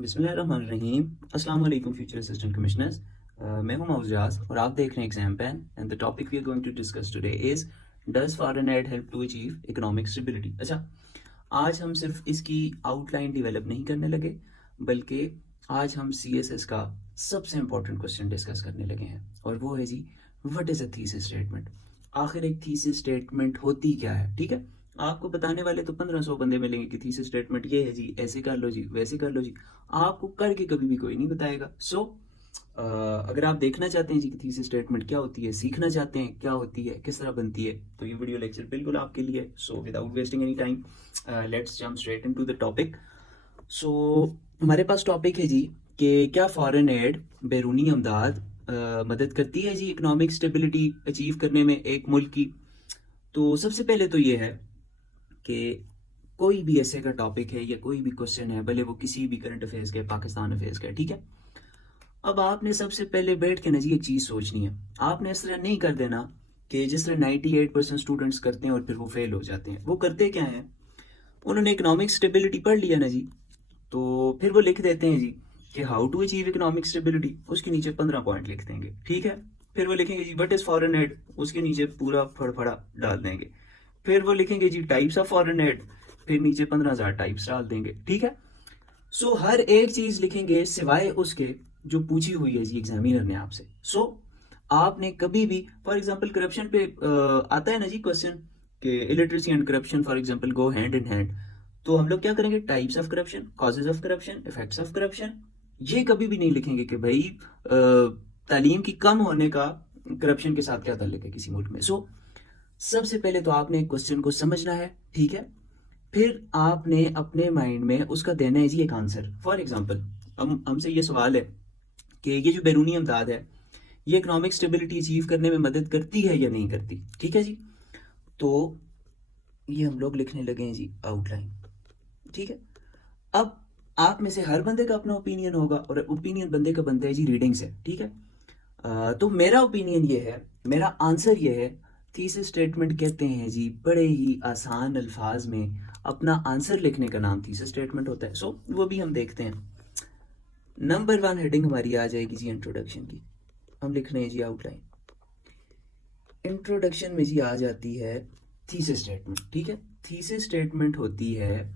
बिस्मिल्लाहिर्रहमानिर्रहीम। अस्सलाम वालेकुम फ्यूचर असिस्टेंट कमिश्नर्स। मैं हूं मौजूद और आप देख रहे हैं exam pen and the topic we are going to discuss today is does foreign aid help to achieve economic stability. अच्छा, आज हम सिर्फ इसकी आउटलाइन डेवलप नहीं करने लगे, बल्कि आज हम CSS का सबसे इंपॉर्टेंट क्वेश्चन डिस्कस करने लगे हैं और वो है जी, what is a thesis statement. आखिर एक थीसिस स्टेटमेंट होती क्या है? ठीक है, आपको बताने वाले तो 1500 बंदे मिलेंगे कि थीसिस स्टेटमेंट ये है जी, ऐसे कर लो जी, वैसे कर लो जी। आपको करके कभी भी कोई नहीं बताएगा। अगर आप देखना चाहते हैं जी कि थीसिस स्टेटमेंट क्या होती है, सीखना चाहते हैं क्या होती है, किस तरह बनती है, तो ये वीडियो लेक्चर बिल्कुल आपके लिए। So without wasting any time, let's jump straight into the topic. So हमारे पास टॉपिक है जी कि क्या फॉरेन एड, बैरूनी अमदाद मदद करती है जी इकोनॉमिक स्टेबिलिटी अचीव करने में एक मुल्क की। तो सबसे पहले तो ये है कि कोई भी ऐसे का टॉपिक है या कोई भी क्वेश्चन है, भले वो किसी भी करंट अफेयर्स के, पाकिस्तान अफेयर्स का, ठीक है, अब आपने सबसे पहले बैठ के ना जी एक चीज़ सोचनी है। आपने इस तरह नहीं कर देना कि जिस तरह 98% स्टूडेंट्स करते हैं और फिर वो फेल हो जाते हैं। वो करते क्या हैं, उन्होंने इकोनॉमिक स्टेबिलिटी पढ़ लिया ना जी, तो फिर वो लिख देते हैं जी कि how to achieve economic stability, उसके नीचे 15 पॉइंट लिख देंगे, ठीक है। फिर वो लिखेंगे जी व्हाट इज फॉरेन एड, उसके नीचे पूरा फड़फड़ा डाल देंगे। फिर वो लिखेंगे जी टाइप्स ऑफ फॉरेन एड, फिर नीचे 15,000 टाइप्स डाल देंगे, ठीक है। हर एक चीज लिखेंगे सिवाय उसके जो पूछी हुई है जी एग्जामिनर ने आपसे। आपने कभी भी, फॉर एग्जाम्पल करप्शन पे आता है ना जी क्वेश्चन कि illiteracy and corruption for example go hand in hand, तो हम लोग क्या करेंगे, types of corruption, causes of corruption, effects of corruption. ये कभी भी नहीं लिखेंगे कि भाई तालीम की कम होने का करप्शन के साथ क्या ताल्लुक है किसी मुल्क में। सबसे पहले तो आपने क्वेश्चन को समझना है, ठीक है। फिर आपने अपने माइंड में उसका देना है जी एक आंसर। फॉर एग्जाम्पल, हमसे ये सवाल है कि ये जो बैरूनी अमदाद है, ये इकोनॉमिक स्टेबिलिटी अचीव करने में मदद करती है या नहीं करती, ठीक है जी। तो ये हम लोग लिखने लगे हैं जी आउटलाइन, ठीक है। अब आप में से हर बंदे का अपना ओपिनियन होगा और ओपिनियन बंदे का बनता है जी रीडिंग से, ठीक है। तो मेरा ओपिनियन ये है, मेरा आंसर ये है, थीसिस स्टेटमेंट कहते हैं जी बड़े ही आसान अल्फाज में अपना आंसर लिखने का नाम थीसिस स्टेटमेंट होता है। वो भी हम देखते हैं। नंबर 1 हेडिंग हमारी आ जाएगी जी इंट्रोडक्शन की। हम लिख रहे हैं जी आउटलाइन। इंट्रोडक्शन में जी आ जाती है थीसिस स्टेटमेंट, ठीक है। थीसिस स्टेटमेंट होती है,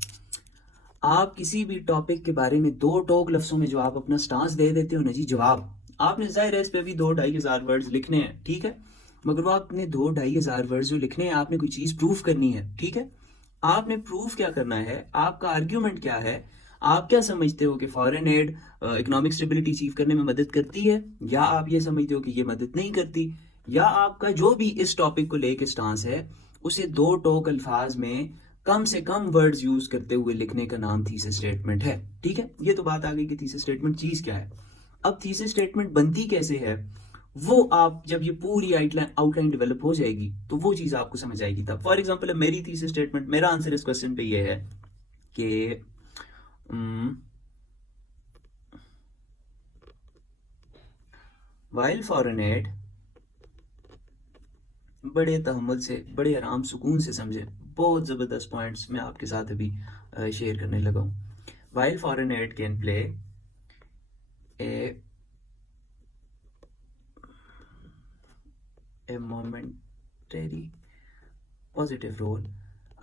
आप किसी भी टॉपिक के बारे में दो टोक लफ्जों में जो आप अपना स्टांस दे देते हो ना जी, जवाब आपने जाहिर है इस पे भी 2-2.5 हज़ार वर्ड्स लिखने हैं, ठीक है। मगर वो आपने 2-2.5 हज़ार वर्ड्स जो लिखने हैं, आपने कोई चीज प्रूफ करनी है, ठीक है। आपने प्रूफ क्या करना है, आपका आर्ग्यूमेंट क्या है, आप क्या समझते हो कि foreign add economic stability achieve करने में मदद करती है, या आप ये समझते हो कि ये मदद नहीं करती, या आपका जो भी इस टॉपिक को लेके स्टांस है, उसे दो टोक अल्फाज में कम से कम वर्ड्स यूज करते हुए लिखने का नाम थीसिस स्टेटमेंट है, ठीक है। ये तो बात आ गई कि थीसिस स्टेटमेंट चीज क्या है। अब थीसिस स्टेटमेंट बनती कैसे है, वो आप जब ये पूरी आउटलाइन डेवलप हो जाएगी तो वो चीज आपको समझ आएगी तब। फॉर एग्जांपल, मेरी थीसिस स्टेटमेंट, मेरा आंसर इस क्वेश्चन पे ये है कि वाइल फॉरेन एड, बड़े तहम्मुल से, बड़े आराम सुकून से समझे, बहुत ज़बरदस्त पॉइंट्स मैं आपके साथ अभी शेयर करने लगा हूँ। While foreign aid can play a momentary positive role.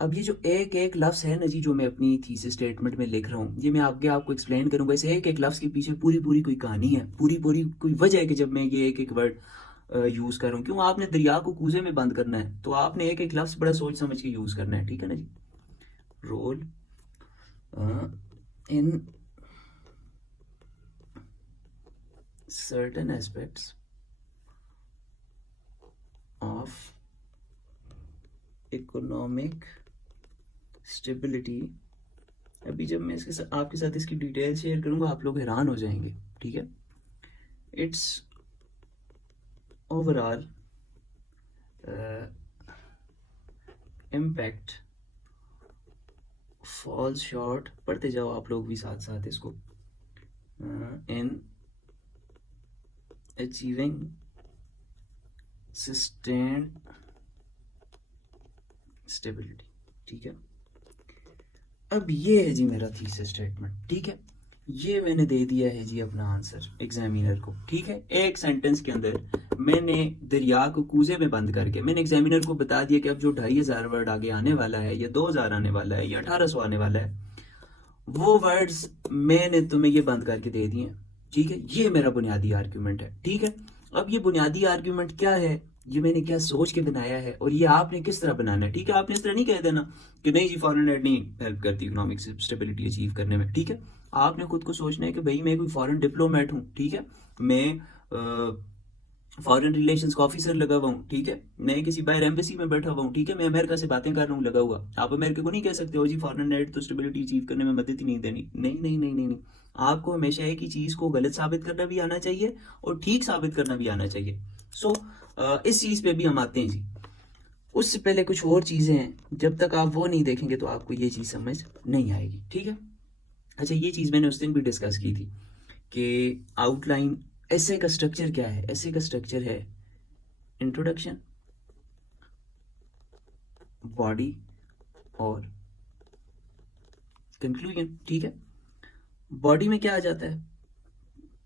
अब ये जो एक एक लफ्ज़ है ना जी, जो मैं अपनी थीसिस स्टेटमेंट में लिख रहा हूँ, ये मैं आगे आपको एक्सप्लेन करूँगा। इस एक एक लफ्ज़ के पीछे पूरी पूरी कोई कहानी है, पूरी पूरी कोई वजह है कि जब मैं ये एक एक वर्ड यूज़ कर रहा हूँ। क्यों, आपने दरिया को कूजे में बंद करना है तो आपने एक एक लफ्ज़ बड़ा सोच समझ के यूज़ करना है, ठीक है ना जी। Role in certain aspects of economic stability। अभी जब मैं इसके साथ आपके साथ इसकी डिटेल शेयर करूंगा, आप लोग हैरान हो जाएंगे, ठीक है। Its overall impact falls short, पढ़ते जाओ आप लोग भी साथ साथ इसको, इन अचीविंग सस्टेन्ड स्टेबिलिटी, ठीक है। अब ये है जी मेरा थीसिस स्टेटमेंट, ठीक है। ये मैंने दे दिया है जी अपना आंसर एग्जामिनर को, ठीक है। एक सेंटेंस के अंदर मैंने दरिया को कूजे में बंद करके मैंने एग्जामिनर को बता दिया कि अब जो 2500 वर्ड आगे आने वाला है या 2000 आने वाला है या 1800 आने वाला है, वो वर्ड्स मैंने तुम्हें ये बंद करके दे दिए, ठीक है। ये मेरा बुनियादी आर्ग्यूमेंट है, ठीक है। अब ये बुनियादी आर्ग्यूमेंट क्या है, ये मैंने क्या सोच के बनाया है और ये आपने किस तरह बनाना है, ठीक है। आपने इस तरह नहीं कह देना कि नहीं जी फॉरेन एड नहीं हेल्प करती इकोनॉमिक स्टेबिलिटी अचीव करने में, ठीक है। आपने खुद को सोचना है कि भाई मैं कोई फॉरेन डिप्लोमेट हूँ, ठीक है। मैं फॉरेन रिलेशंस का ऑफिसर लगा हुआ हूँ, ठीक है। मैं किसी बाहर एम्बेसी में बैठा हुआ हूँ, ठीक है। मैं अमेरिका से बातें कर रहा हूँ लगा हुआ। आप अमेरिका को नहीं कह सकते हो जी फॉरेन एड तो स्टेबिलिटी अचीव करने में मदद ही नहीं देनी, नहीं नहीं नहीं नहीं नहीं। आपको हमेशा एक ही चीज को गलत साबित करना भी आना चाहिए और ठीक साबित करना भी आना चाहिए। सो इस चीज पे भी हम आते हैं जी। उससे पहले कुछ और चीजें हैं, जब तक आप वो नहीं देखेंगे तो आपको ये चीज समझ नहीं आएगी, ठीक है। अच्छा, ये चीज मैंने उस दिन भी डिस्कस की थी कि आउटलाइन ऐसे का स्ट्रक्चर क्या है। ऐसे का स्ट्रक्चर है इंट्रोडक्शन, बॉडी और कंक्लूजन, ठीक है। बॉडी में क्या आ जाता है,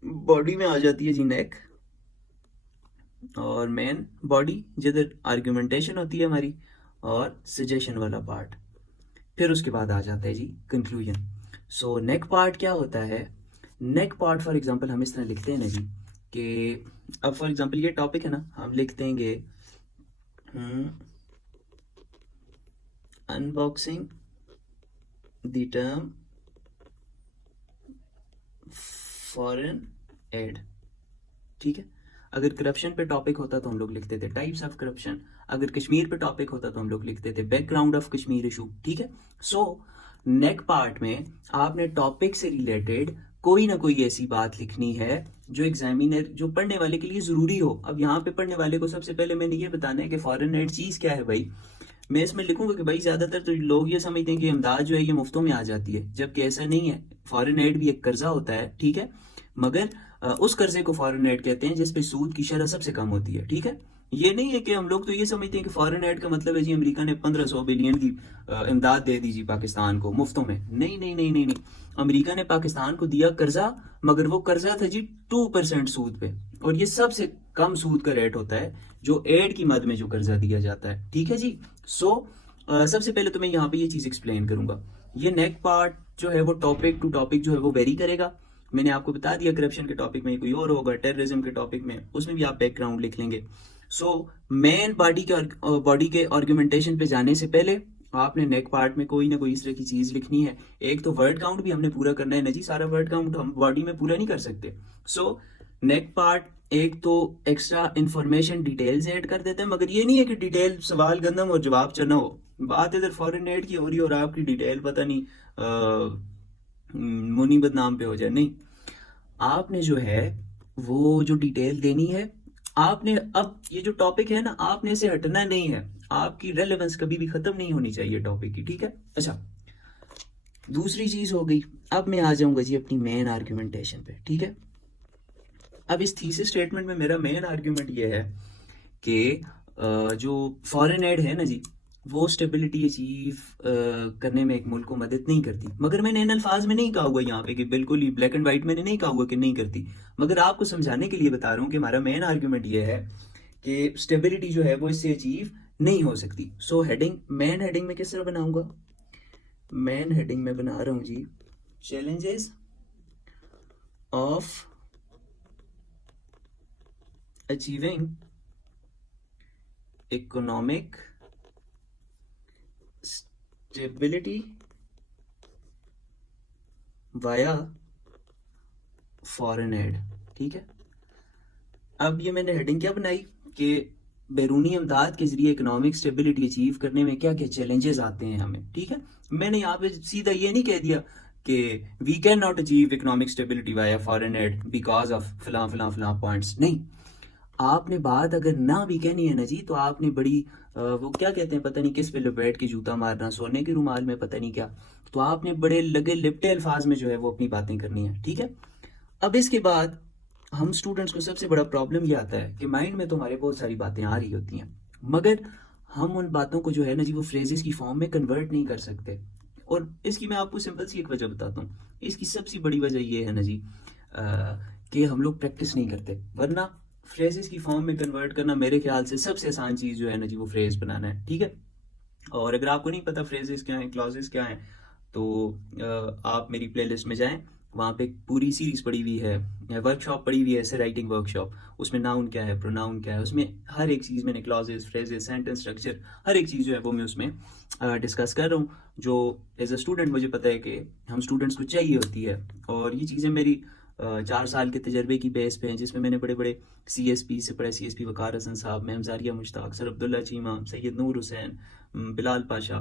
बॉडी में आ जाती है जी नेक और मेन बॉडी जिधर आर्ग्यूमेंटेशन होती है हमारी और सजेशन वाला पार्ट। फिर उसके बाद आ जाता है जी कंक्लूजन। सो नेक पार्ट क्या होता है, नेक पार्ट फॉर एग्जांपल हम इस तरह लिखते हैं ना जी कि अब फॉर एग्जांपल ये टॉपिक है ना, हम लिख देंगे unboxing the term foreign aid, ठीक है। अगर करप्शन पे टॉपिक होता तो हम लोग लिखते थे टाइप्स ऑफ करप्शन, अगर कश्मीर पे टॉपिक होता तो हम लोग लिखते थे बैकग्राउंड ऑफ कश्मीर इशू, ठीक है। सो नेक पार्ट में आपने टॉपिक से रिलेटेड कोई ना कोई ऐसी बात लिखनी है जो एग्जामिनर, जो पढ़ने वाले के लिए जरूरी हो। अब यहाँ पे पढ़ने वाले को सबसे पहले मैंने ये बताना है कि फॉरेन एड चीज क्या है भाई। मैं इसमें लिखूंगा कि भाई ज्यादातर तो लोग ये समझते हैं कि इमदाद जो है ये मुफ्तों में आ जाती है, जबकि ऐसा नहीं है। फॉरेन एड भी एक कर्जा होता है, ठीक है, मगर उस कर्जे को फॉरेन एड कहते हैं जिसपे सूद की शरह सबसे कम होती है, ठीक है। ये नहीं है कि हम लोग तो ये समझते हैं कि फॉरेन एड का मतलब है जी अमेरिका ने 1500 बिलियन की इमदाद दे दी जी पाकिस्तान को मुफ्तों में। नहीं नहीं नहीं नहीं नहीं, अमेरिका ने पाकिस्तान को दिया कर्जा, मगर वो कर्जा था जी 2% सूद पे, और ये सबसे कम सूद का रेट होता है जो एड की मद में जो कर्जा दिया जाता है, ठीक है जी। सो सबसे पहले तो मैं यहाँ पे ये चीज एक्सप्लेन करूंगा। ये नेक पार्ट जो है वो टॉपिक टू टॉपिक जो है वो वेरी करेगा। मैंने आपको बता दिया करप्शन के टॉपिक में कोई और होगा, टेररिज्म के टॉपिक में उसमें भी आप बैकग्राउंड लिख लेंगे। सो मेन बॉडी के आर्गुमेंटेशन पे जाने से पहले आपने नेक पार्ट में कोई ना कोई इस तरह की चीज लिखनी है। एक तो वर्ड काउंट भी हमने पूरा करना है ना जी, सारा वर्ड काउंट हम बॉडी में पूरा नहीं कर सकते। सो नेक पार्ट एक तो एक्स्ट्रा इंफॉर्मेशन डिटेल्स ऐड कर देते हैं, मगर ये नहीं है कि डिटेल सवाल गंदम और जवाब चना हो। बात इधर फॉरेन एड की हो रही है और आपकी डिटेल पता नहीं मुनी बदनाम पे हो जाए, नहीं। आपने जो है वो जो डिटेल देनी है आपने, अब ये जो टॉपिक है ना आपने इसे हटना नहीं है, आपकी रेलेवेंस कभी भी खत्म नहीं होनी चाहिए टॉपिक की, ठीक है। अच्छा, दूसरी चीज हो गई, अब मैं आ जाऊंगा जी अपनी मेन आर्ग्यूमेंटेशन पे, ठीक है। अब इस थीसिस स्टेटमेंट में मेरा मेन आर्ग्यूमेंट ये है कि जो फॉरेन एड है ना जी वो स्टेबिलिटी अचीव करने में एक मुल्क को मदद नहीं करती। मगर मैंने इन अल्फाज में नहीं कहा हुआ यहाँ पे कि बिल्कुल ही ब्लैक एंड व्हाइट मैंने नहीं कहा हुआ कि नहीं करती, मगर आपको समझाने के लिए बता रहा हूँ कि हमारा मेन आर्ग्यूमेंट ये है कि स्टेबिलिटी जो है वो इससे अचीव नहीं हो सकती। सो हेडिंग, मेन हेडिंग में किस तरह बनाऊंगा, मेन हेडिंग में बना रहा हूँ जी challenges of achieving economic stability via foreign aid, ठीक है। अब ये मैंने हेडिंग क्या बनाई कि बैरूनी इमदाद के जरिए इकोनॉमिक स्टेबिलिटी अचीव करने में क्या क्या चैलेंजेस आते हैं हमें, ठीक है। मैंने यहाँ पे सीधा ये नहीं कह दिया कि we can not achieve economic stability via foreign aid because of फलां फलां फलां पॉइंट्स, नहीं। आपने बात अगर ना भी कहनी है ना जी तो आपने बड़ी वो क्या कहते हैं पता नहीं किस पे लपेट के जूता मारना, सोने के रुमाल में पता नहीं क्या, तो आपने बड़े लगे लिपटे अल्फाज में जो है वो अपनी बातें करनी है, ठीक है। अब इसके बाद हम स्टूडेंट्स को सबसे बड़ा प्रॉब्लम ये आता है कि माइंड में तो हमारे बहुत सारी बातें आ रही होती हैं, मगर हम उन बातों को जो है ना जी वो फ्रेजेस की फॉर्म में कन्वर्ट नहीं कर सकते। और इसकी मैं आपको सिंपल सी एक वजह बताता हूँ। इसकी सबसे बड़ी वजह ये है ना जी कि हम लोग प्रैक्टिस नहीं करते। वरना फ्रेजेस की फॉर्म में कन्वर्ट करना मेरे ख्याल से सबसे आसान चीज़ जो है ना जी वो फ्रेज बनाना है, ठीक है। और अगर आपको नहीं पता फ्रेजेस क्या हैं, क्लॉजेस क्या हैं, तो आप मेरी प्लेलिस्ट में जाएं, वहाँ पे पूरी सीरीज पड़ी हुई है, वर्कशॉप पड़ी हुई है, ऐसे राइटिंग वर्कशॉप। उसमें नाउन क्या है, प्रोनाउन क्या है, उसमें हर एक चीज़ मैंने क्लॉजेस, फ्रेजेस, सेंटेंस स्ट्रक्चर, हर एक चीज़ जो है वो मैं उसमें डिस्कस कर रहा हूँ, जो एज अ स्टूडेंट मुझे पता है कि हम स्टूडेंट्स को चाहिए होती है। और ये चीज़ें मेरी 4 साल के तजर्बे की बेस पे हैं, जिसमें मैंने बड़े बड़े CSP से पढ़े, CSP वकार हसन साहब, मैम जारिया मुश्ताक, सर अब्दुल्ला चीमा, सैयद नूर हुसैन, बिलाल पाशा,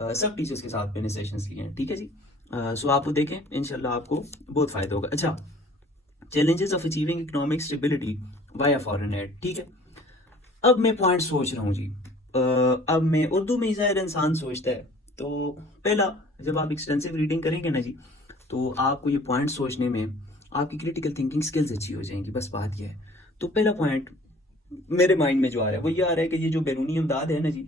सब टीचर्स के साथ मैंने सेशंस लिए हैं, ठीक है जी। सो आप वो देखें, इंशाल्लाह आपको बहुत फ़ायदा होगा। अच्छा, challenges of achieving economic stability via foreign aid, ठीक है। अब मैं पॉइंट सोच रहा हूँ जी, अब मैं उर्दू में ज़ाहिर इंसान सोचता है, तो पहला, जब आप एक्सटेंसिव रीडिंग करेंगे ना जी, तो आपको ये पॉइंट सोचने में आपकी क्रिटिकल थिंकिंग स्किल्स अच्छी हो जाएंगी, बस बात यह है। तो पहला पॉइंट मेरे माइंड में जो आ रहा है वो ये आ रहा है कि ये जो बैरूनी इमदाद है ना जी,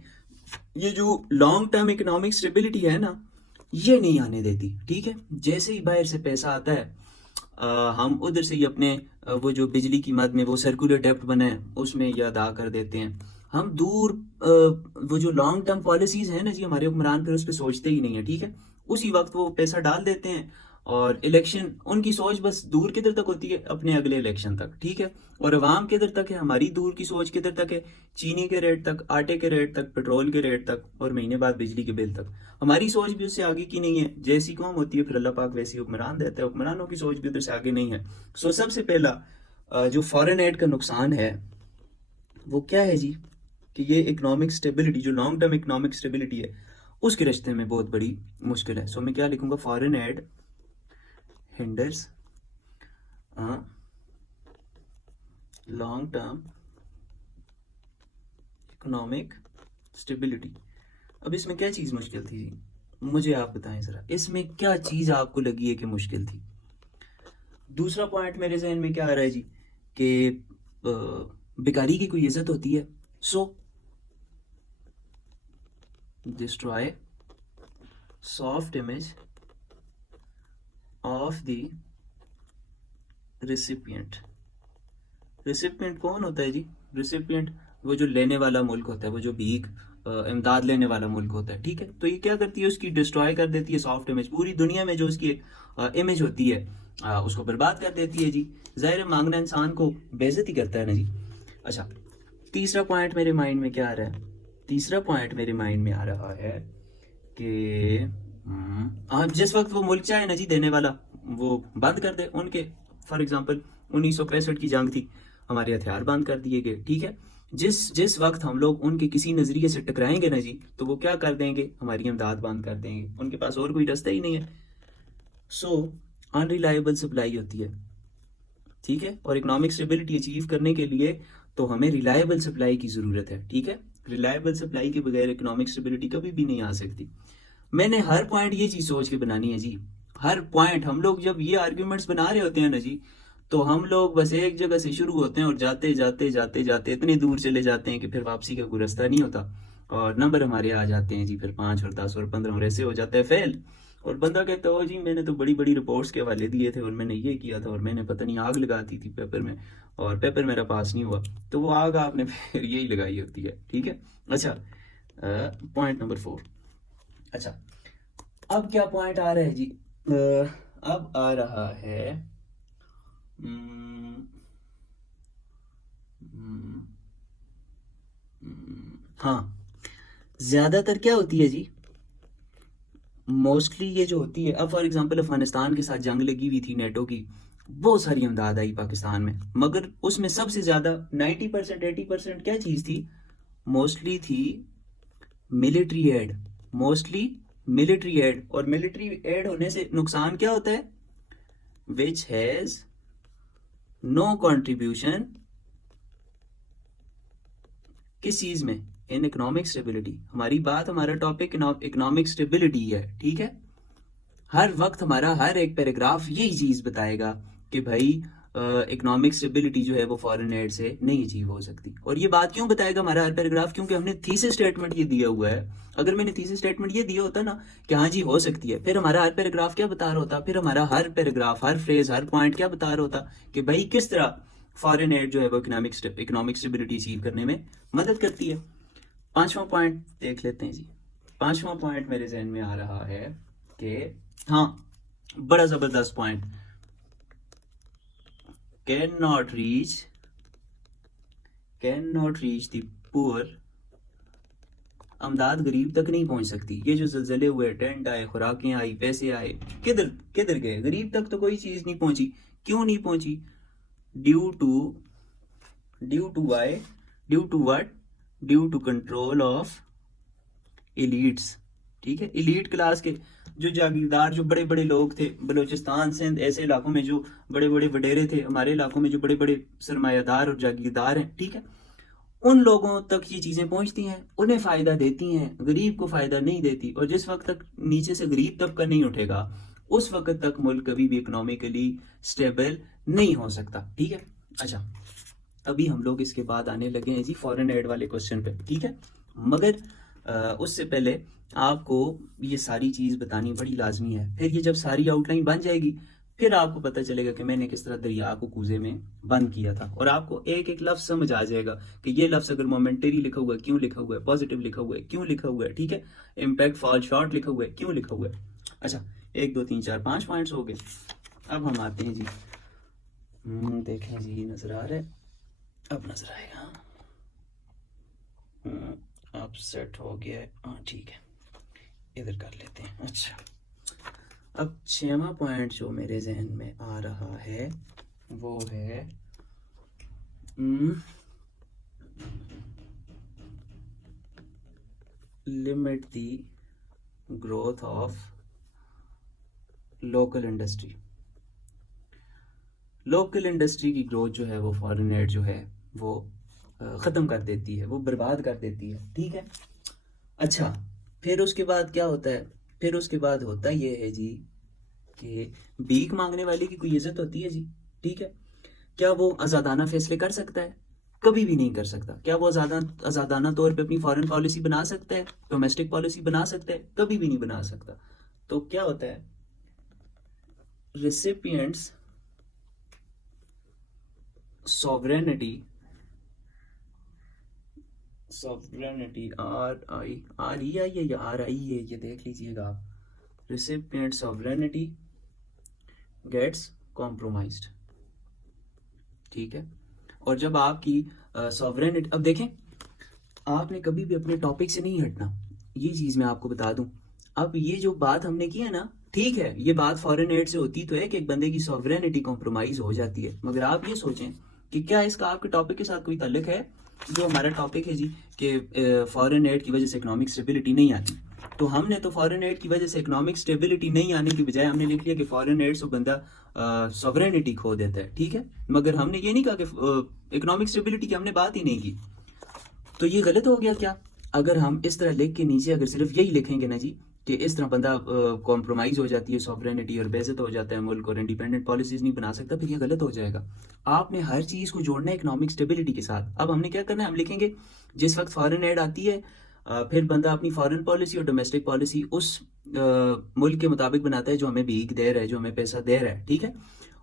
ये जो लॉन्ग टर्म इकोनॉमिक स्टेबिलिटी है ना, ये नहीं आने देती, ठीक है। जैसे ही बाहर से पैसा आता है, हम उधर से ही अपने वो जो बिजली की मद में वो सर्कुलर डेप्ट बना है उसमें ये अदा कर देते हैं। हम दूर वो जो लॉन्ग टर्म पॉलिसीज है ना जी, हमारे हुक्मरान फिर उस पर सोचते ही नहीं है, ठीक है। उसी वक्त वो पैसा डाल देते हैं और इलेक्शन, उनकी सोच बस दूर किधर तक होती है, अपने अगले इलेक्शन तक, ठीक है। और अवाम किधर तक है, हमारी दूर की सोच किधर तक है, चीनी के रेट तक, आटे के रेट तक, पेट्रोल के रेट तक, और महीने बाद बिजली के बिल तक। हमारी सोच भी उससे आगे की नहीं है। जैसी कौम होती है फिर अल्लाह पाक वैसी हुक्मरान देता है, हुक्मरानों की सोच भी उधर से आगे नहीं है। सो सबसे पहला जो फॉरेन एड का नुकसान है वो क्या है जी, कि ये इकोनॉमिक स्टेबिलिटी, जो लॉन्ग टर्म इकोनॉमिक स्टेबिलिटी है, उसके रिश्ते में बहुत बड़ी मुश्किल है। सो मैं क्या लिखूंगा, foreign add hinders long term economic stability। अब इसमें क्या चीज़ मुश्किल थी जी, मुझे आप बताएं ज़रा, इसमें क्या चीज़ आपको लगी है कि मुश्किल थी। दूसरा पॉइंट मेरे जहन में क्या आ रहा है जी, कि बेकारी की कोई इज्जत होती है। So destroy soft image of the recipient. Recipient कौन होता है जी, रिसिपिएंट वो जो लेने वाला मुल्क होता है, वो जो भीख इमदाद लेने वाला मुल्क होता है, ठीक है। तो ये क्या करती है, उसकी डिस्ट्रॉय कर देती है सॉफ्ट इमेज, पूरी दुनिया में जो उसकी एक इमेज होती है उसको बर्बाद कर देती है जी। जाहिर है मांगना इंसान को बेइज्जती करता है ना जी। अच्छा, तीसरा पॉइंट मेरे माइंड में क्या आ रहा है, तीसरा पॉइंट मेरे माइंड में आ रहा है कि जिस वक्त वो मुल्क चाहे ना जी देने वाला, वो बंद कर दे उनके। फॉर एग्जांपल 1965 की जंग थी, हमारे हथियार बंद कर दिए गए, ठीक है। जिस वक्त हम लोग उनके किसी नज़रिए से टकराएंगे ना जी, तो वो क्या कर देंगे, हमारी इमदाद बंद कर देंगे, उनके पास और कोई रास्ता ही नहीं है। सो अनरिलायबल सप्लाई होती है, ठीक है। और इकोनॉमिक स्टेबिलिटी अचीव करने के लिए तो हमें रिलायबल सप्लाई की ज़रूरत है, ठीक है। रिलायबल सप्लाई के बगैर इकोनॉमिक स्टेबिलिटी कभी भी नहीं आ सकती। मैंने हर पॉइंट ये चीज़ सोच के बनानी है जी, हर पॉइंट। हम लोग जब ये आर्ग्यूमेंट्स बना रहे होते हैं ना जी, तो हम लोग बस एक जगह से शुरू होते हैं और जाते जाते जाते जाते इतनी दूर चले जाते हैं कि फिर वापसी का कोई रास्ता नहीं होता, और नंबर हमारे आ जाते हैं जी, फिर 5 और 10 और 15 और ऐसे हो जाता है फेल। और बंदा कहता हो जी मैंने तो बड़ी बड़ी रिपोर्ट्स के हवाले दिए थे और मैंने ये किया था और मैंने पता नहीं आग लगा दी थी पेपर में और पेपर मेरा पास नहीं हुआ। तो वो आग आपने फिर यही लगाई होती है, ठीक है। अच्छा, पॉइंट नंबर 4। अच्छा, अब क्या पॉइंट आ रहा है जी, अब आ रहा है हाँ, ज्यादातर क्या होती है जी, मोस्टली ये जो होती है, अब फॉर एग्जांपल अफगानिस्तान के साथ जंग लगी हुई थी नेटो की, बहुत सारी इमदाद आई पाकिस्तान में, मगर उसमें सबसे ज्यादा 90% 80% क्या चीज थी, मोस्टली थी military add, mostly military add. और मिलिट्री एड होने से नुकसान क्या होता है, विच हैज नो कंट्रीब्यूशन किस चीज में, इन इकोनॉमिक स्टेबिलिटी। हमारी बात, हमारा टॉपिक इकोनॉमिक स्टेबिलिटी है, ठीक है। हर वक्त हमारा हर एक पैराग्राफ यही चीज बताएगा कि भाई इकोनॉमिक स्टेबिलिटी जो है वो फॉरेन एड से नहीं अचीव हो सकती। और ये बात क्यों बताएगा हमारा हर पैराग्राफ, क्योंकि हमने थीसिस स्टेटमेंट ये दिया हुआ है। अगर मैंने थीसिस स्टेटमेंट ये दिया होता ना कि हाँ जी हो सकती है, फिर हमारा हर पैराग्राफ क्या बता रहा होता, फिर हमारा हर पैराग्राफ, हर फ्रेज, हर पॉइंट क्या बता रहा होता कि भाई किस तरह फॉरेन एड जो है वो इकोनॉमिक स्टेबिलिटी अचीव करने में मदद करती है। 5वां पॉइंट देख लेते हैं जी। 5वां पॉइंट मेरे जहन में आ रहा है कि हाँ, बड़ा जबरदस्त point, can not reach the poor, Amdad गरीब तक नहीं पहुंच सकती। ये जो जल्जले हुए, टेंट आए, खुराकें आई, पैसे आए, किधर किधर गए? गरीब तक तो कोई चीज नहीं पहुंची। क्यों नहीं पहुंची? Due to why? Due to what? Due to control of elites. ठीक है, एलीट क्लास के जो जागीरदार, जो बड़े बड़े लोग थे, बलूचिस्तान, सिंध, ऐसे इलाकों में जो बड़े बड़े वडेरे थे, हमारे इलाकों में जो बड़े बड़े सरमायादार और जागीरदार हैं, ठीक है, उन लोगों तक ये चीजें पहुंचती हैं, उन्हें फायदा देती हैं, गरीब को फायदा नहीं देती। और जिस वक्त तक नीचे से गरीब तबका नहीं उठेगा, उस वक्त तक मुल्क कभी भी इकोनॉमिकली स्टेबल नहीं हो सकता। ठीक है, अच्छा, अभी हम लोग इसके बाद आने लगे हैं जी फॉरेन एड वाले क्वेश्चन पे। ठीक है, मगर उससे पहले आपको ये सारी चीज बतानी बड़ी लाजमी है। फिर ये जब सारी आउटलाइन बन जाएगी, फिर आपको पता चलेगा कि मैंने किस तरह दरिया को कूजे में बंद किया था, और आपको एक एक लफ्ज समझ आ जाएगा कि ये लफ्ज अगर मोमेंटरी लिखा हुआ है क्यों लिखा हुआ है, पॉजिटिव लिखा हुआ है क्यों लिखा हुआ है, ठीक है, इम्पैक्ट फॉल शॉर्ट लिखा हुआ है क्यों लिखा हुआ है। अच्छा, 1 2 3 4 5 पॉइंट्स हो गए। अब हम आते हैं जी, देखें जी, नजर आ रहा है? अब नजर आएगा। अब सेट हो गया है, हाँ ठीक है, इधर कर लेते हैं। अच्छा, अब 6वां पॉइंट जो मेरे जहन में आ रहा है वो है limit the growth of local industry. Local industry की ग्रोथ जो है वो फॉरेन एड जो है वो ख़त्म कर देती है, वो बर्बाद कर देती है। ठीक है, अच्छा, फिर उसके बाद क्या होता है? फिर उसके बाद होता ये है जी कि भीख मांगने वाले की कोई इज्जत होती है जी। ठीक है, क्या वो आज़ादाना फैसले कर सकता है? कभी भी नहीं कर सकता। क्या वो आज़ादाना तौर पे अपनी फॉरेन पॉलिसी बना सकता है, डोमेस्टिक पॉलिसी बना सकता है? कभी भी नहीं बना सकता। तो क्या होता है, recipients sovereignty R E I है या आर आई है, ये देख लीजिएगा आप। Recipient sovereignty gets compromised. ठीक है, और जब आपकी सॉवरेनिटी, अब देखें, आपने कभी भी अपने टॉपिक से नहीं हटना, ये चीज मैं आपको बता दूं। अब ये जो बात हमने की है ना, ठीक है, ये बात फॉरेन एड से होती तो है कि एक बंदे की सॉवरेनिटी कॉम्प्रोमाइज हो जाती है, मगर आप ये सोचें कि क्या इसका आपके टॉपिक के साथ कोई ताल्लुक है? जो हमारा टॉपिक है जी कि फॉरेन एड की वजह से इकोनॉमिक स्टेबिलिटी नहीं आती, तो हमने तो फॉरेन एड की वजह से इकोनॉमिक स्टेबिलिटी नहीं आने की बजाय हमने लिख लिया कि फॉरेन एड से बंदा सॉवरेनिटी खो देता है। ठीक है, मगर हमने ये नहीं कहा कि इकोनॉमिक स्टेबिलिटी की हमने बात ही नहीं की। तो ये गलत हो गया क्या? अगर हम इस तरह लिख के नीचे अगर सिर्फ यही लिखेंगे ना जी कि इस तरह बंदा कॉम्प्रोमाइज हो जाती है सॉवरेनिटी और बेइज्जत हो जाता है मुल्क और इंडिपेंडेंट पॉलिसीज नहीं बना सकता, फिर ये गलत हो जाएगा। आपने हर चीज को जोड़ना है इकोनॉमिक स्टेबिलिटी के साथ। अब हमने क्या करना है, हम लिखेंगे जिस वक्त फॉरेन एड आती है फिर बंदा अपनी फॉरेन पॉलिसी और डोमेस्टिक पॉलिसी उस मुल्क के मुताबिक बनाता है जो हमें भीख दे रहा है, जो हमें पैसा दे रहा है। ठीक है,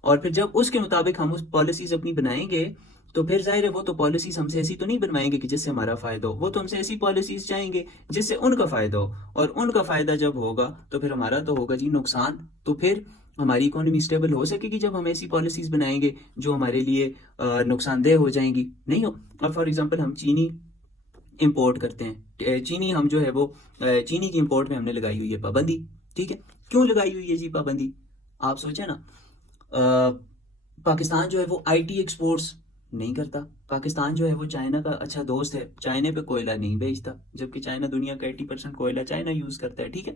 और फिर जब उसके मुताबिक हम उस पॉलिसीज अपनी बनाएंगे तो फिर जाहिर है वो तो पॉलिसीज हमसे ऐसी तो नहीं बनवाएंगे कि जिससे हमारा फायदा हो, वो तो हमसे ऐसी पॉलिसीज चाहेंगे जिससे उनका फायदा हो, और उनका फायदा जब होगा तो फिर हमारा तो होगा जी नुकसान। तो फिर हमारी इकोनॉमी स्टेबल हो सकेगी जब हम ऐसी पॉलिसीज बनाएंगे जो हमारे लिए नुकसानदेह हो जाएंगी? नहीं हो। अब फॉर एग्जाम्पल हम चीनी इंपोर्ट करते हैं, चीनी हम जो है वो चीनी की इंपोर्ट में हमने लगाई हुई है पाबंदी। ठीक है, क्यों लगाई हुई है जी पाबंदी? आप सोचे ना, पाकिस्तान जो है वो आईटी एक्सपोर्ट्स नहीं करता। पाकिस्तान जो है वो चाइना का अच्छा दोस्त है, चाइना पे कोयला नहीं बेचता, जबकि चाइना दुनिया का 80% कोयला चाइना यूज करता है। ठीक है,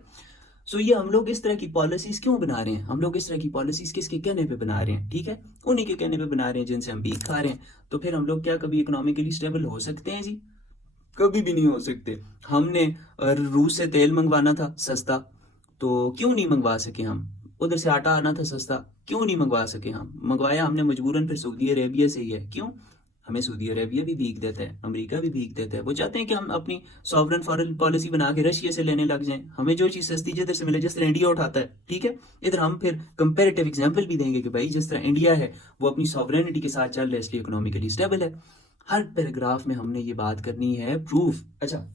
सो ये हम लोग इस तरह की पॉलिसीज क्यों बना रहे हैं? हम लोग इस तरह की पॉलिसीज किसके कहने पे बना रहे हैं? ठीक है, उन्हीं के कहने पे बना रहे हैं जिनसे हम भीख खा रहे हैं। तो फिर हम लोग क्या कभी इकोनॉमिकली स्टेबल हो सकते हैं जी? कभी भी नहीं हो सकते। हमने रूस से तेल मंगवाना था सस्ता, तो क्यों नहीं मंगवा सके हम? उधर से आटा आना था सस्ता, क्यों नहीं मंगवा सके हम? मंगवाया हमने मजबूरन फिर सऊदी अरेबिया से ही है। क्यों? हमें सऊदी अरेबिया भी भीग देता है, अमेरिका भी भीग देता है। वो चाहते हैं कि हम अपनी सॉवरन फॉरेन पॉलिसी बना के रशिया से लेने लग जाएं। हमें जो चीज़ सस्ती जिधर से मिले, जिस तरह इंडिया उठाता है, ठीक है, इधर हम फिर कंपेरेटिव एग्जाम्पल भी देंगे कि भाई जिस तरह इंडिया है वो अपनी सॉवरेनिटी के साथ चल रहा है, इसलिए इकोनॉमिकली स्टेबल है। हर पैराग्राफ में हमने ये बात करनी है प्रूफ। अच्छा,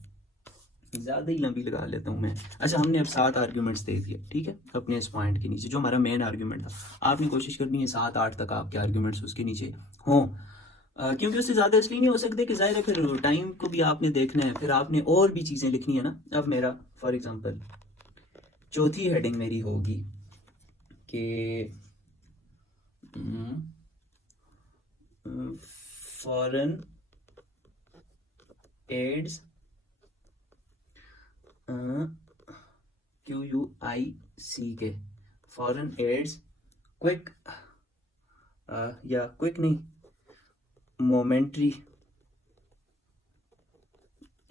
ज़्यादा ही लंबी लगा लेता हूँ मैं। अच्छा, हमने अब 7 आर्ग्यूमेंट्स दे दिए, ठीक है, अपने इस पॉइंट के नीचे जो हमारा मेन आर्ग्यूमेंट था। आपने कोशिश करनी है 7-8 तक आपके आर्ग्यूमेंट्स उसके नीचे हों, क्योंकि उससे ज़्यादा इसलिए नहीं हो सकते कि ज़ाहिर है फिर टाइम को भी आपने देखना है, फिर आपने और भी चीज़ें लिखनी है ना। अब मेरा फॉर एग्जांपल चौथी हेडिंग मेरी होगी कि foreign aids QUICK, foreign aids quick या क्विक नहीं, मोमेंट्री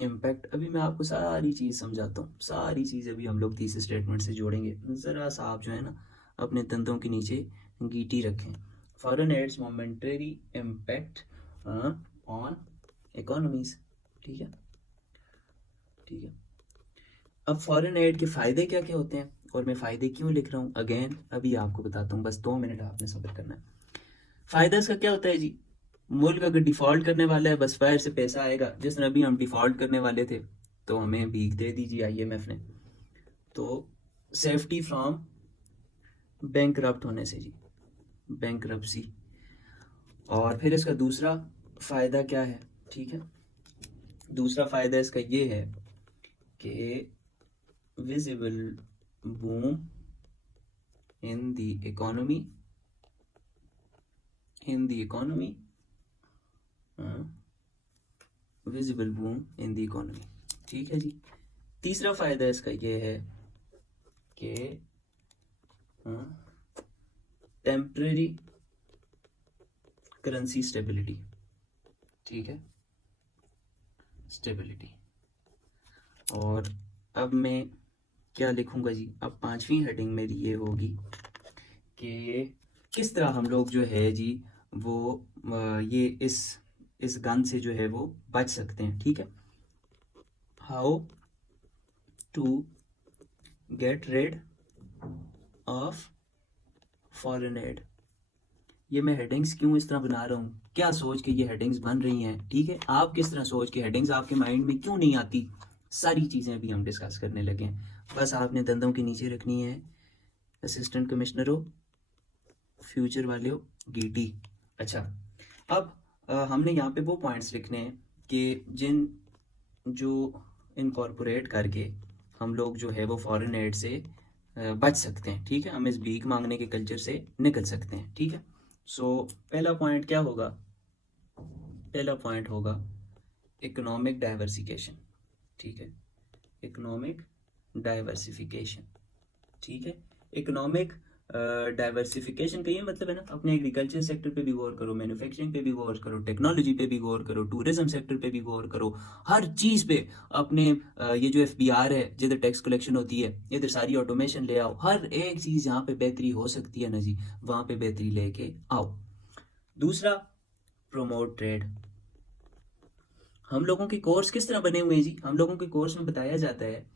इम्पैक्ट। अभी मैं आपको सारी चीज़ समझाता हूँ, सारी चीज़ अभी हम लोग थीसिस स्टेटमेंट से जोड़ेंगे। ज़रा सा आप जो है ना अपने दंदों के नीचे गीटी रखें। Foreign aids momentary impact on economies, ठीक है, ठीक है। अब फॉरेन एड के फ़ायदे क्या क्या होते हैं और मैं फ़ायदे क्यों लिख रहा हूँ, अगेन अभी आपको बताता हूँ, बस 2 मिनट आपने सब्र करना है। फ़ायदा इसका क्या होता है जी? मुल्क अगर डिफ़ॉल्ट करने वाला है, बस फायर से पैसा आएगा। जिस तरह अभी हम डिफ़ॉल्ट करने वाले थे तो हमें भीख दे दीजिए IMF ने, तो सेफ्टी फ्रॉम बैंकरप्ट होने से जी, बैंकरप्सी। और फिर इसका दूसरा फ़ायदा क्या है, ठीक है, दूसरा फ़ायदा इसका ये है कि visible boom in the economy, visible boom in the economy, ठीक है जी। तीसरा फ़ायदा इसका ये है कि टेम्पररी करेंसी स्टेबिलिटी, ठीक है, स्टेबिलिटी। और अब मैं क्या लिखूंगा जी? अब 5वीं हेडिंग मेरी ये होगी कि किस तरह हम लोग जो है जी वो ये इस गन से जो है वो बच सकते हैं, ठीक है। How to get rid of foreign aid. ये मैं हेडिंग्स क्यों इस तरह बना रहा हूँ, क्या सोच के ये हेडिंग्स बन रही हैं, ठीक है, आप किस तरह सोच के हेडिंग्स आपके माइंड में क्यों नहीं आती, सारी चीज़ें अभी हम डिस्कस करने लगे हैं। बस आपने दंदों के नीचे रखनी है, असिस्टेंट कमिश्नर हो, फ्यूचर वाले हो, GT। अच्छा, अब हमने यहाँ पे वो पॉइंट्स लिखने हैं कि जो इनकॉर्पोरेट करके हम लोग जो है वो फॉरेन एड से बच सकते हैं, ठीक है, हम इस भीख मांगने के कल्चर से निकल सकते हैं, ठीक है। सो पहला पॉइंट क्या होगा? पहला पॉइंट होगा इकोनॉमिक डाइवर्सिफिकेशन, ठीक है, इकोनॉमिक डाइवर्सिफिकेशन, ठीक है। इकोनॉमिक डाइवर्सिफिकेशन का ये मतलब है ना, अपने एग्रीकल्चर सेक्टर पे भी गौर करो, मैन्युफैक्चरिंग पे भी गौर करो, टेक्नोलॉजी पे भी गौर करो, टूरिज्म सेक्टर पे भी गौर करो, हर चीज़ पे अपने ये जो FBR है जिधर टैक्स कलेक्शन होती है, इधर सारी ऑटोमेशन ले आओ। हर एक चीज़ जहाँ पे बेहतरी हो सकती है ना जी, वहाँ पे बेहतरी लेके आओ। दूसरा, प्रोमोट ट्रेड। हम लोगों के कोर्स किस तरह बने हुए हैं जी? हम लोगों के कोर्स में बताया जाता है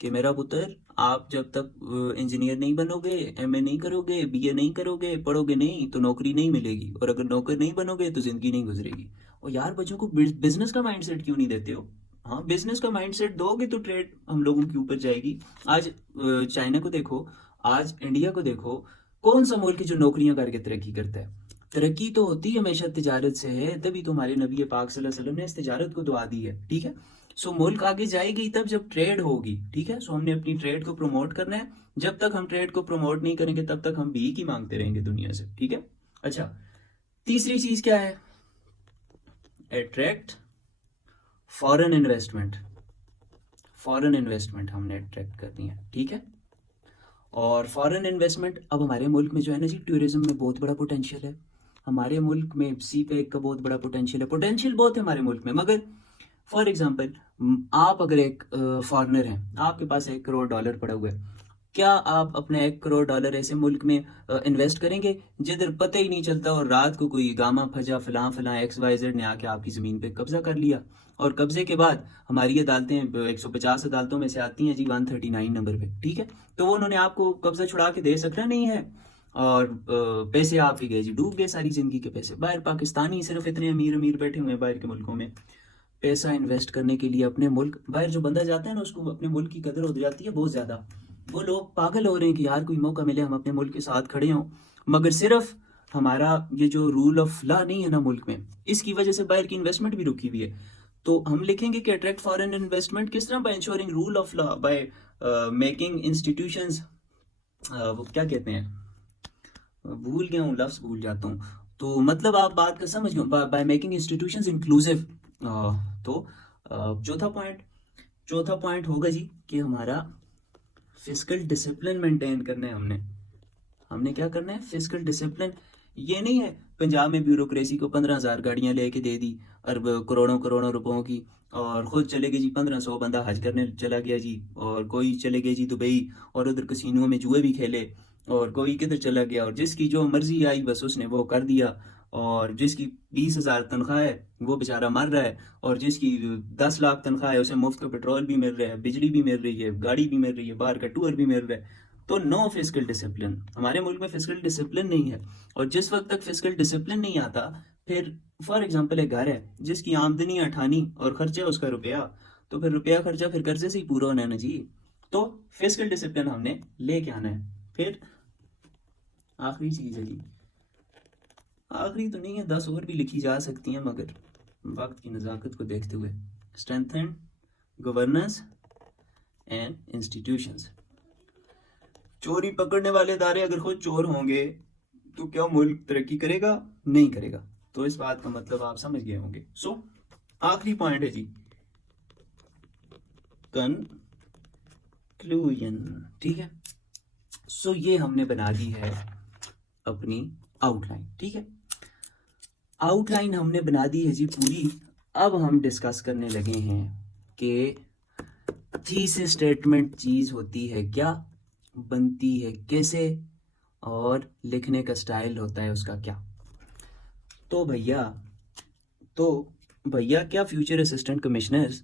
कि मेरा पुत्र, आप जब तक इंजीनियर नहीं बनोगे, MA नहीं करोगे, BA नहीं करोगे, पढ़ोगे नहीं तो नौकरी नहीं मिलेगी, और अगर नौकर नहीं बनोगे तो ज़िंदगी नहीं गुजरेगी। और यार बच्चों को बिजनेस का माइंडसेट क्यों नहीं देते हो? हाँ, बिजनेस का माइंडसेट दोगे तो ट्रेड हम लोगों के ऊपर जाएगी। आज चाइना को देखो, आज इंडिया को देखो, कौन सा मुल्क जो नौकरियां करके तरक्की करता है? तरक्की तो होती हमेशा तिजारत से है, तभी तो हमारे नबी पाक सल्लल्लाहु अलैहि वसल्लम ने इस तिजारत को दुआ दी है, ठीक है। सो मुल्क आगे जाएगी तब जब ट्रेड होगी, ठीक है। सो हमने अपनी ट्रेड को प्रमोट करना है। जब तक हम ट्रेड को प्रमोट नहीं करेंगे तब तक हम भीख ही मांगते रहेंगे दुनिया से, ठीक है। अच्छा, तीसरी चीज क्या है? Attract foreign investment. Foreign investment हमने अट्रैक्ट करनी है, ठीक है। और फॉरेन इन्वेस्टमेंट, अब हमारे मुल्क में जो है ना जी, टूरिज्म में बहुत बड़ा पोटेंशियल है। हमारे मुल्क में सी पैक का बहुत बड़ा पोटेंशियल है, पोटेंशियल बहुत है हमारे मुल्क में। मगर फॉर एग्जाम्पल, आप अगर एक फॉरेनर हैं, आपके पास $1 करोड़ पड़ा हुआ है, क्या आप अपना $1 करोड़ ऐसे मुल्क में इन्वेस्ट करेंगे जिधर पता ही नहीं चलता और रात को कोई गामा फजा फलां फलां XYZ ने आके आपकी ज़मीन पे कब्जा कर लिया, और कब्जे के बाद हमारी अदालतें 150 अदालतों में से आती हैं जी 139 नंबर पे, ठीक है, तो वो उन्होंने आपको कब्जा छुड़ा के दे सकना नहीं है, और पैसे आप ही गए जी, डूब गए सारी जिंदगी के पैसे। बाहर पाकिस्तानी सिर्फ इतने अमीर अमीर बैठे हुए हैं बाहर के मुल्कों में, पैसा इन्वेस्ट करने के लिए अपने मुल्क, बाहर जो बंदा जाता है ना उसको अपने मुल्क की कदर हो जाती है बहुत ज़्यादा। वो लोग पागल हो रहे हैं कि यार कोई मौका मिले हम अपने मुल्क के साथ खड़े हों, मगर सिर्फ हमारा ये जो रूल ऑफ लॉ नहीं है ना मुल्क में, इसकी वजह से बाहर की इन्वेस्टमेंट भी रुकी हुई है। तो हम लिखेंगे कि अट्रैक्ट फॉरेन इन्वेस्टमेंट किस तरह, by ensuring rule of law, by making institutions, वो क्या कहते हैं, भूल गया हूँ, लफ्ज़ भूल जाता हूँ, तो मतलब आप बात का समझ गए, बाय मेकिंग इंस्टीट्यूशंस इंक्लूसिव। तो चौथा पॉइंट होगा जी कि हमारा फिस्कल डिसिप्लिन मेंटेन करना है। हमने क्या करना है, फिस्कल डिसिप्लिन। ये नहीं है पंजाब में ब्यूरोक्रेसी को 15,000 गाड़ियां लेके दे दी अरब करोड़ों करोड़ों रुपयों की, और खुद चले गए जी 1500 बंदा हज करने चला गया जी, और कोई चले गए जी दुबई और उधर कसिनों में जुए भी खेले, और कोई किधर चला गया, और जिसकी जो मर्जी आई बस उसने वो कर दिया, और जिसकी 20,000 तनख्वाह है वो बेचारा मर रहा है, और जिसकी 10 लाख तनख्वाह है उसे मुफ्त का पेट्रोल भी मिल रहा है, बिजली भी मिल रही है, गाड़ी भी मिल रही है, बाहर का टूर भी मिल रहा है। तो नो फिजिकल डिसिप्लिन, हमारे मुल्क में फिजिकल डिसिप्लिन नहीं है, और जिस वक्त तक फिजिकल डिसिप्लिन नहीं आता, फिर फॉर एग्जांपल एक घर है जिसकी आमदनी 98 और खर्चा उसका रुपया, तो फिर रुपया खर्चा फिर कर्जे से ही पूरा होना है ना जी। तो फिजिकल डिसिप्लिन हमने लेके आना है। फिर आखिरी चीज है जी, आखिरी तो नहीं है, 10 और भी लिखी जा सकती हैं मगर वक्त की नज़ाकत को देखते हुए, स्ट्रेंथन गवर्नेंस एंड इंस्टीट्यूशंस। चोरी पकड़ने वाले इदारे अगर खुद चोर होंगे तो क्या मुल्क तरक्की करेगा? नहीं करेगा। तो इस बात का मतलब आप समझ गए होंगे। सो आखिरी पॉइंट है जी कंक्लूजन, ठीक है। सो ये हमने बना दी है अपनी आउटलाइन, ठीक है। आउटलाइन हमने बना दी है जी पूरी। अब हम डिस्कस करने लगे हैं कि थीसिस स्टेटमेंट चीज होती है क्या, बनती है कैसे, और लिखने का स्टाइल होता है उसका क्या। तो भैया क्या फ्यूचर असिस्टेंट कमिश्नर्स,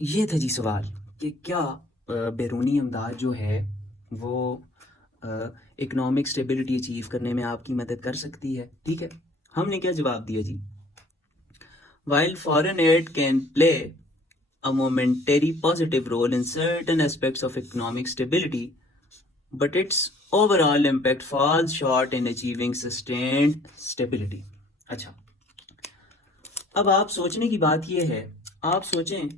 ये था जी सवाल कि क्या बैरूनी इमदाद जो है वो इकोनॉमिक स्टेबिलिटी अचीव करने में आपकी मदद कर सकती है, ठीक है। हमने क्या जवाब दिया जी, while foreign aid can play a momentary positive role in certain aspects of economic stability, but its overall impact falls short in achieving sustained stability. अच्छा, अब आप सोचने की बात यह है, आप सोचें,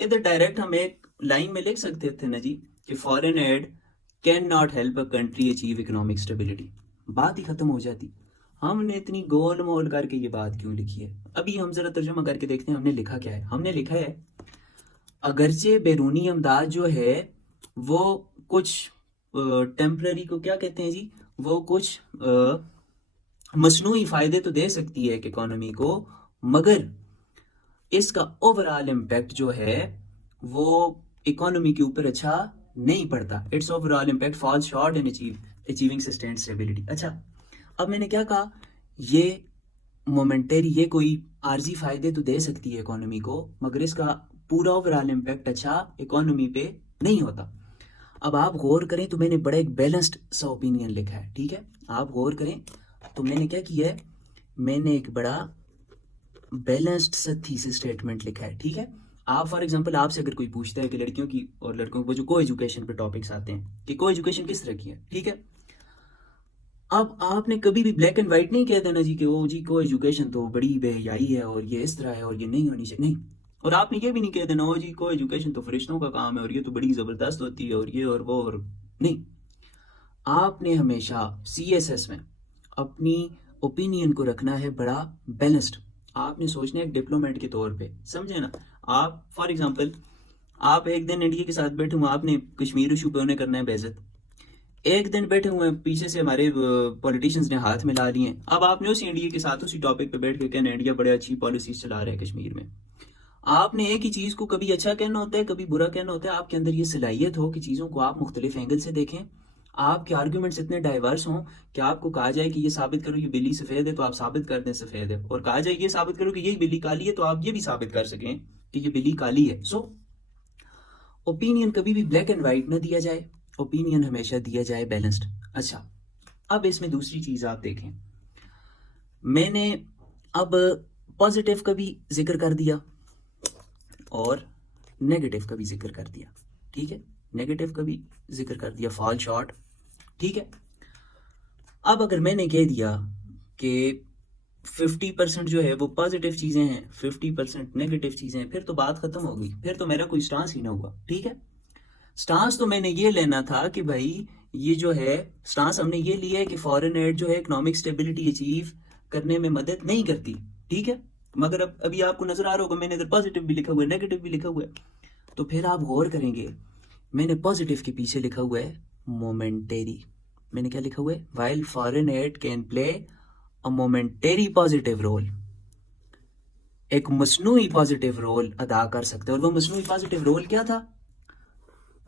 इधर डायरेक्ट हम एक लाइन में लिख सकते थे ना जी कि foreign aid can not help a country achieve economic stability, बात ही खत्म हो जाती। हमने इतनी गोल मोल करके ये बात क्यों लिखी है? अभी हम जरा तर्जुमा करके देखते हैं हमने लिखा क्या है। हमने लिखा है अगरचे बैरूनी इमदाद जो है वो कुछ टेम्पररी को क्या कहते हैं जी, वो कुछ मसनूई फायदे तो दे सकती है इकोनॉमी को, मगर इसका ओवरऑल इम्पैक्ट जो है वो इकोनॉमी के ऊपर अच्छा नहीं पड़ता। Its overall impact falls short in achieving sustained stability. अच्छा, अब मैंने क्या कहा, ये मोमेंटरी, ये कोई आर्जी फायदे तो दे सकती है इकोनॉमी को, मगर इसका पूरा ओवरऑल इम्पैक्ट अच्छा इकोनॉमी पे नहीं होता। अब आप गौर करें तो मैंने बड़ा एक बैलेंस्ड सा ओपिनियन लिखा है, ठीक है। आप गौर करें तो मैंने क्या किया है, मैंने एक बड़ा बैलेंस्ड सा थीसिस स्टेटमेंट लिखा है, ठीक है। आप फॉर एग्जांपल आपसे अगर कोई पूछता है कि लड़कियों की और लड़कों को जो को एजुकेशन पे टॉपिक्स आते हैं कि को एजुकेशन किस तरह की है, ठीक है। अब आपने कभी भी ब्लैक एंड व्हाइट नहीं कह देना जी कि ओ जी को एजुकेशन तो बड़ी बेहयाई है और ये इस तरह है और ये नहीं होनी चाहिए, नहीं। और आपने ये भी नहीं कह देना ओ जी को एजुकेशन तो फरिश्तों का काम है और ये तो बड़ी ज़बरदस्त होती है और ये और वो, और नहीं। आपने हमेशा CSS में अपनी ओपिनियन को रखना है बड़ा बैलेंस्ड। आपने सोचना है एक डिप्लोमेट के तौर पे, समझे ना। आप फॉर एग्जांपल आप एक दिन इंडिया के साथ बैठे हुए, आपने कश्मीर इशू पे उन्हें करना है बेइज्जत, एक दिन बैठे हुए पीछे से हमारे पॉलिटिशियंस ने हाथ मिला लिए, अब आपने उसी इंडिया के साथ उसी टॉपिक पे बैठ के कहना इंडिया बड़े अच्छी पॉलिसीज चला रहा है कश्मीर में। आपने एक ही चीज़ को कभी अच्छा कहना होता है, कभी बुरा कहना होता है। आपके अंदर ये सलाहियत हो कि चीज़ों को आप मुख्तलिफ एंगल से देखें, आपके आर्ग्यूमेंट्स इतने डाइवर्स हों कि आपको कहा जाए कि ये साबित करो ये बिल्ली सफ़ेद है तो आप साबित कर दें सफ़ेद है, और कहा जाए ये साबित करो कि ये बिल्ली काली है तो आप ये भी साबित कर सकें कि ये बिल्ली काली है। सो ओपिनियन कभी भी ब्लैक एंड वाइट ना दिया जाए, ओपिनियन हमेशा दिया जाए बैलेंस्ड। अच्छा, अब इसमें दूसरी चीज़ आप देखें, मैंने अब पॉजिटिव का भी जिक्र कर दिया और नेगेटिव का भी जिक्र कर दिया, ठीक है, नेगेटिव का भी जिक्र कर दिया, फॉल शॉर्ट, ठीक है। अब अगर मैंने कह दिया कि 50% जो है वो पॉजिटिव चीज़ें हैं, 50% नेगेटिव चीज़ें हैं, फिर तो बात ख़त्म हो गई, फिर तो मेरा कोई स्टांस ही ना हुआ, ठीक है। स्टांस तो मैंने ये लेना था कि भाई ये जो है स्टांस हमने ये लिया है कि फॉरेन एड जो है इकोनॉमिक स्टेबिलिटी अचीव करने में मदद नहीं करती, ठीक है। मगर अब अभी आपको नजर आ रहा होगा मैंने इधर पॉजिटिव भी लिखा हुआ है, नेगेटिव भी लिखा हुआ है, तो फिर आप गौर करेंगे मैंने पॉजिटिव के पीछे लिखा हुआ है मोमेंटेरी। मैंने क्या लिखा हुआ है? While foreign aid can play a momentary positive role, एक मसनूई पॉजिटिव रोल अदा कर सकते हैं। और वो मसनूई पॉजिटिव रोल क्या था?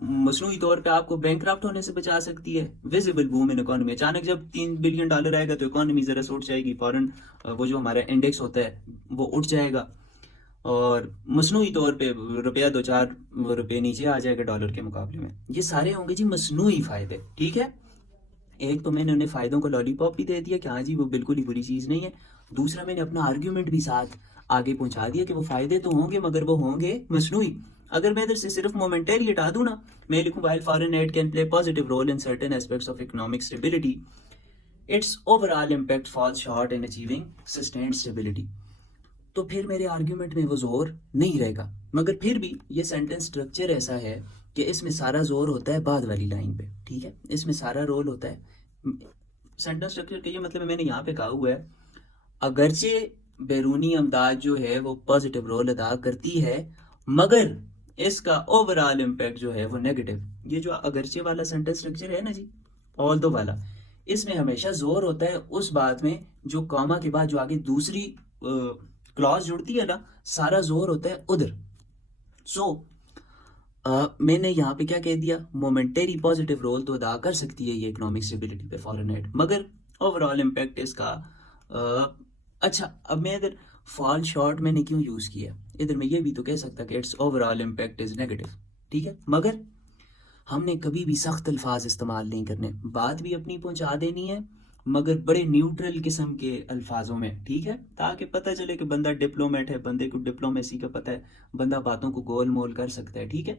मसनूई तौर पे आपको बैंकक्रप्ट होने से बचा सकती है, विजिबल बूम इन इकोनॉमी। अचानक जब $3 बिलियन आएगा तो इकोनॉमी जरा से उठ जाएगी, फॉरेन वो जो हमारा इंडेक्स होता है वो उठ जाएगा, और मसनूई तौर पे रुपया 2-4 रुपये नीचे आ जाएगा डॉलर के मुकाबले में। ये सारे होंगे जी मसनूई फायदे, ठीक है। एक तो मैंने उन्हें फायदों को लॉलीपॉप भी दे दिया कि हाँ जी वो बिल्कुल ही बुरी चीज़ नहीं है। दूसरा मैंने अपना आर्ग्यूमेंट भी साथ आगे पहुंचा दिया कि वो फायदे तो होंगे मगर वो होंगे मसनूई। अगर मैं इधर से सिर्फ मोमेंटरी हटा दूं ना, मैं लिखूं while foreign aid can play positive role in certain aspects of economic stability, its overall impact falls short in achieving sustained stability, तो फिर मेरे आर्ग्यूमेंट में वो जोर नहीं रहेगा। मगर फिर भी ये सेंटेंस स्ट्रक्चर ऐसा है कि इसमें सारा जोर होता है बाद वाली लाइन पे, ठीक है, इसमें सारा रोल होता है। सेंटेंस स्ट्रक्चर का ये मतलब है, मैंने यहाँ पे कहा हुआ है अगरचे बैरूनी अमदाद जो है वो पॉजिटिव रोल अदा करती है मगर इसका ओवरऑल इम्पैक्ट जो है वो नेगेटिव। ये जो अगरचे वाला सेंटेंस स्ट्रक्चर है ना जी, ऑल दो वाला, इसमें हमेशा जोर होता है उस बात में जो कॉमा के बाद जो आगे दूसरी क्लॉज जुड़ती है ना, सारा जोर होता है उधर। सो मैंने यहाँ पे क्या कह दिया, मोमेंटरी पॉजिटिव रोल तो अदा कर सकती है ये इकोनॉमिक स्टेबिलिटी पे फॉरेन एड, मगर ओवरऑल इम्पैक्ट इसका अच्छा। अब मैं इधर फॉल शॉर्ट मैंने क्यों यूज़ किया, इधर मैं ये भी तो कह सकता कि it's overall impact is negative, ठीक है, मगर हमने कभी भी सख्त अल्फाज इस्तेमाल नहीं करने, बात भी अपनी पहुंचा देनी है मगर बड़े न्यूट्रल किस्म के अल्फाजों में, ठीक है, ताकि पता चले कि बंदा डिप्लोमेट है, बंदे को डिप्लोमेसी का पता है, बंदा बातों को गोल मोल कर सकता है, ठीक है।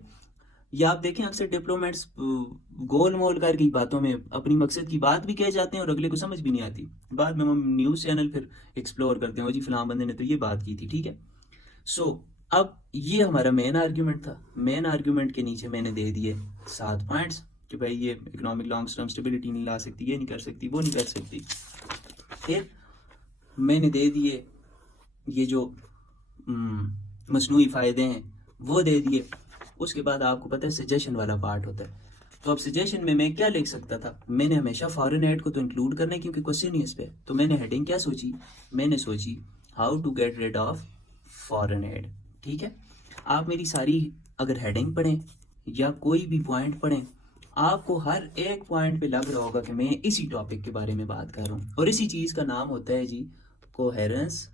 या आप देखें अक्सर डिप्लोमेट्स गोल मोल करके बातों में अपनी मकसद की बात भी कह जाते हैं और अगले को समझ भी नहीं आती, बाद में हम न्यूज़ चैनल फिर एक्सप्लोर करते हैं, जी फलां बंदे ने तो ये बात की थी, ठीक है। सो अब ये हमारा मेन आर्ग्यूमेंट था। मेन आर्ग्यूमेंट के नीचे मैंने दे दिए 7 पॉइंट्स कि भाई ये इकोनॉमिक लॉन्ग टर्म स्टेबिलिटी नहीं ला सकती, ये नहीं कर सकती, वो नहीं कर सकती। फिर मैंने दे दिए ये जो मसनूई फ़ायदे हैं वो दे दिए। उसके बाद आपको पता है सजेशन वाला पार्ट होता है, तो अब सजेशन में मैं क्या लिख सकता था, मैंने हमेशा फॉरेन एड को तो इंक्लूड करना है क्योंकि क्वेश्चन ही इस पे, तो मैंने हेडिंग क्या सोची, मैंने सोची how to get rid of foreign aid, ठीक है। आप मेरी सारी अगर हेडिंग पढ़ें या कोई भी पॉइंट पढ़ें, आपको हर एक पॉइंट पे लग रहा होगा कि मैं इसी टॉपिक के बारे में बात कर रहा हूँ, और इसी चीज़ का नाम होता है जी कोहेरेंस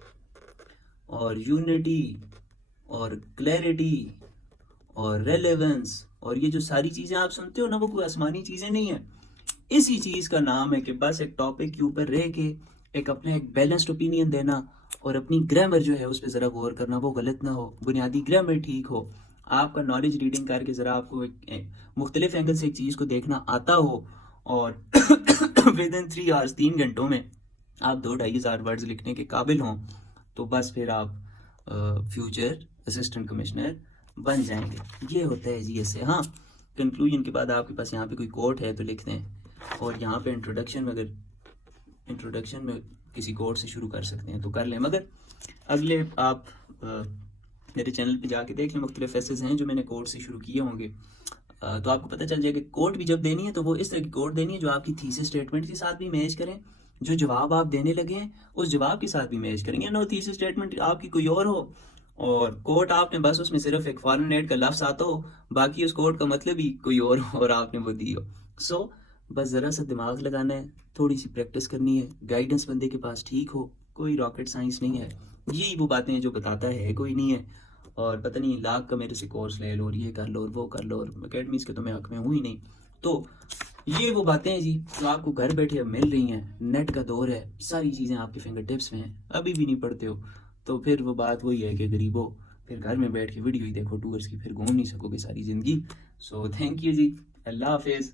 और यूनिटी और क्लैरिटी और रेलेवेंस। और ये जो सारी चीज़ें आप सुनते हो ना, वो कोई आसमानी चीज़ें नहीं है, इसी चीज़ का नाम है कि बस एक टॉपिक के ऊपर रह के एक अपना एक बैलेंस्ड ओपिनियन देना और अपनी ग्रामर जो है उस पर ज़रा गौर करना, वो गलत ना हो, बुनियादी ग्रामर ठीक हो, आपका नॉलेज रीडिंग करके ज़रा आपको एक मुख्तलिफ एंगल से एक चीज़ को देखना आता हो, और विद इन 3 आवर्स 3 घंटों में आप 2-2.5 हज़ार वर्ड्स लिखने के काबिल हों, तो बस फिर आप फ्यूचर असिस्टेंट कमिश्नर बन जाएंगे। ये होता है जी ऐसे। हाँ, कंक्लूजन के बाद आपके पास यहाँ पे कोई कोट है तो लिख दें, और यहाँ पे इंट्रोडक्शन में अगर इंट्रोडक्शन में किसी कोट से शुरू कर सकते हैं तो कर लें, मगर अगले आप मेरे चैनल पे जाके देख लें, मुख्तलिफ फेसेस हैं जो मैंने कोट से शुरू किए होंगे, तो आपको पता चल जाएगा। कोट भी जब देनी है तो वो इस तरह की कोट देनी है जो आपकी थीसिस स्टेटमेंट के साथ भी मैच करें, जो जवाब आप देने लगे हैं उस जवाब के साथ भी मैच करेंगे। नो थीसिस स्टेटमेंट आपकी कोई और हो और कोट आपने बस उसमें सिर्फ एक फॉरेन एड का लफ्ज आता हो, बाकी उस कोट का मतलब ही कोई और हो और आपने वो दी हो। सो बस ज़रा सा दिमाग लगाना है, थोड़ी सी प्रैक्टिस करनी है, गाइडेंस बंदे के पास ठीक हो, कोई रॉकेट साइंस नहीं है, यही वो बातें हैं जो बताता है कोई नहीं है। और पता नहीं लाख का मेरे से कोर्स ले लो और ये कर लो और वो कर लो, और अकेडमीज़ के तो मैं हक में हूँ ही नहीं। तो ये वो बातें हैं जी जो आपको घर बैठे अब मिल रही हैं, नेट का दौर है, सारी चीज़ें आपके फिंगर टिप्स में हैं, अभी भी नहीं पढ़ते हो तो फिर वो बात वही है कि गरीबो, फिर घर में बैठ के वीडियो ही देखो टूर्स की, फिर घूम नहीं सकोगे सारी ज़िंदगी। सो थैंक यू जी, अल्लाह हाफिज़।